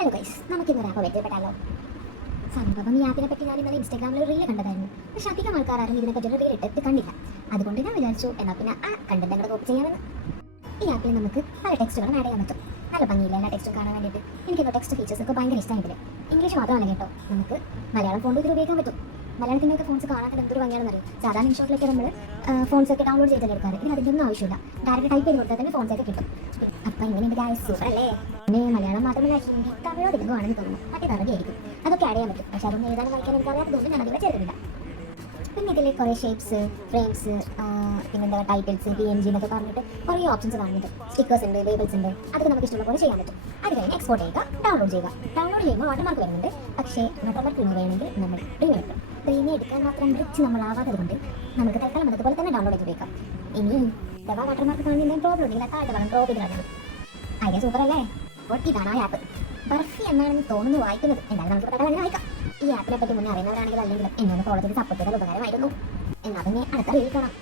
Hello guys, നമുക്കിന്ന് app പരിചയപ്പെട്ടാലോ. സംഭവം ഈ ആപ്പിനെ പറ്റി ഞാൻ ഇന്നലെ ഇൻസ്റ്റാഗ്രാമിൽ റീൽ കണ്ടതായിരുന്നു. പക്ഷെ അധികം ആൾക്കാരും ഇതിനെപ്പറ്റി ഒരു റീൽ ഇട്ടിട്ട് കണ്ടില്ല. അതുകൊണ്ട് ഞാൻ വിചാരിച്ചു എന്നാൽ പിന്നെ ആ കണ്ടന്റ് അങ്ങോട്ട് കോപ്പി ചെയ്യാമെന്ന്. ഈ ആപ്പിൽ നമുക്ക് പല ടെക്സ്റ്റുകളും ആഡ് ചെയ്യാൻ പറ്റും. നല്ല ഭംഗിയില്ല എല്ലാ ടെക്സ്റ്റും കാണാൻ വേണ്ടിയിട്ട്. എനിക്ക് ടെക്സ്റ്റ് ഫീച്ചേഴ്സ് ഒക്കെ ഭയങ്കര ഇഷ്ടമായിട്ടില്ല. ഇംഗ്ലീഷ് മാത്രമല്ല കേട്ടോ, നമുക്ക് മലയാളം ഫോൺ ഇതിൽ ഉപയോഗിക്കാൻ പറ്റും. മലയാളത്തിൻ്റെ ഫോൺസ് കാണാൻ എന്തൊരു ഭംഗിയാണെന്ന് അറിയും. സാധാരണ ഇൻഷോട്ടിലൊക്കെ നമ്മൾ ഫോൺസ് ഒക്കെ ഡൗൺലോഡ് ചെയ്ത് എടുക്കാറ്. ഇതിന് അതിൻ്റെ ഒന്നും ആവശ്യമില്ല. ഡയറക്റ്റ് ടൈപ്പ് ചെയ്ത് കൊടുത്താൽ തന്നെ ഫോൺസ് ഒക്കെ കിട്ടും. അപ്പം ഇങ്ങനെയുണ്ട് ഗൈസ്, സൂപ്പർ അല്ലേ? പിന്നെ മലയാളം മാത്രമല്ല, ഹിന്ദി തമിഴോ തെലുങ്കോ ആണെന്ന് തോന്നുന്നു. മറ്റേ തറകെ ആയിരിക്കും. അതൊക്കെ ആഡ് ചെയ്യാൻ പറ്റും. പക്ഷെ അതൊന്നും എഴുതാനും വായിക്കാൻ എനിക്ക് അറിയാത്തതുകൊണ്ട് ഞാൻ അതിൽ ചേർക്കുന്നില്ല. പിന്നെ ഇതിൽ കുറേ ഷേപ്സ്, ഫ്രെയിംസ്, പിന്നെന്താ ടൈറ്റിൽസ്, PNG എന്നൊക്കെ പറഞ്ഞിട്ട് കുറേ ഓപ്ഷൻസ് കാണുന്നുണ്ട്. സ്റ്റിക്കേഴ്സ് ഉണ്ട്, ലേബിൾസ് ഉണ്ട്. അതൊക്കെ നമുക്ക് ഇഷ്ടമുള്ള പോലെ ചെയ്യാൻ പറ്റും. അത് കഴിഞ്ഞ് എക്സ്പോർട്ട് ചെയ്യുക, ഡൗൺലോഡ് ചെയ്യുക. ഡൗൺലോഡ് ചെയ്യുമ്പോൾ വാട്ടർമാർക്ക് വരുന്നുണ്ട്. പക്ഷേ വാട്ടർമാർക്ക് വേണമെങ്കിൽ നമ്മൾ പ്രീമിയം എടുക്കാൻ മാത്രം റിച്ച് നമ്മളാവാത്തത് കൊണ്ട് നമുക്ക് തൽക്കാലം അതുപോലെ തന്നെ ഡൗൺലോഡ് ചെയ്ത് ഉപയോഗിക്കാം. ഇനി അഥവാ വാട്ടർമാർക്ക് കാണുന്ന പ്രോബ്ലം ഉണ്ടെങ്കിൽ താഴെ വേണം ഡ്രോപ്പ് ചെയ്ത് കളഞ്ഞാൽ. ഐഡിയ സൂപ്പർ അല്ലേ? അപ്പോൾ ഇതാണ് ആ ആപ്പ്. ബർഫി എന്നാണെന്ന് തോന്നുന്നു വായിക്കുന്നത്. എന്തായാലും നമുക്ക് പെട്ടെന്ന് തന്നെ വായിക്കാം. ഈ ആപ്പിനെ പറ്റി മുന്നേ അറിയുന്നവരാണെങ്കിൽ അല്ലെങ്കിൽ എന്നോട് ഫോളോ ചെയ്ത് സപ്പോർട്ട് ചെയ്താൽ ഉപകാരമായിരുന്നു. എന്നാൽ പിന്നെ അടുത്ത റീൽ കാണാം.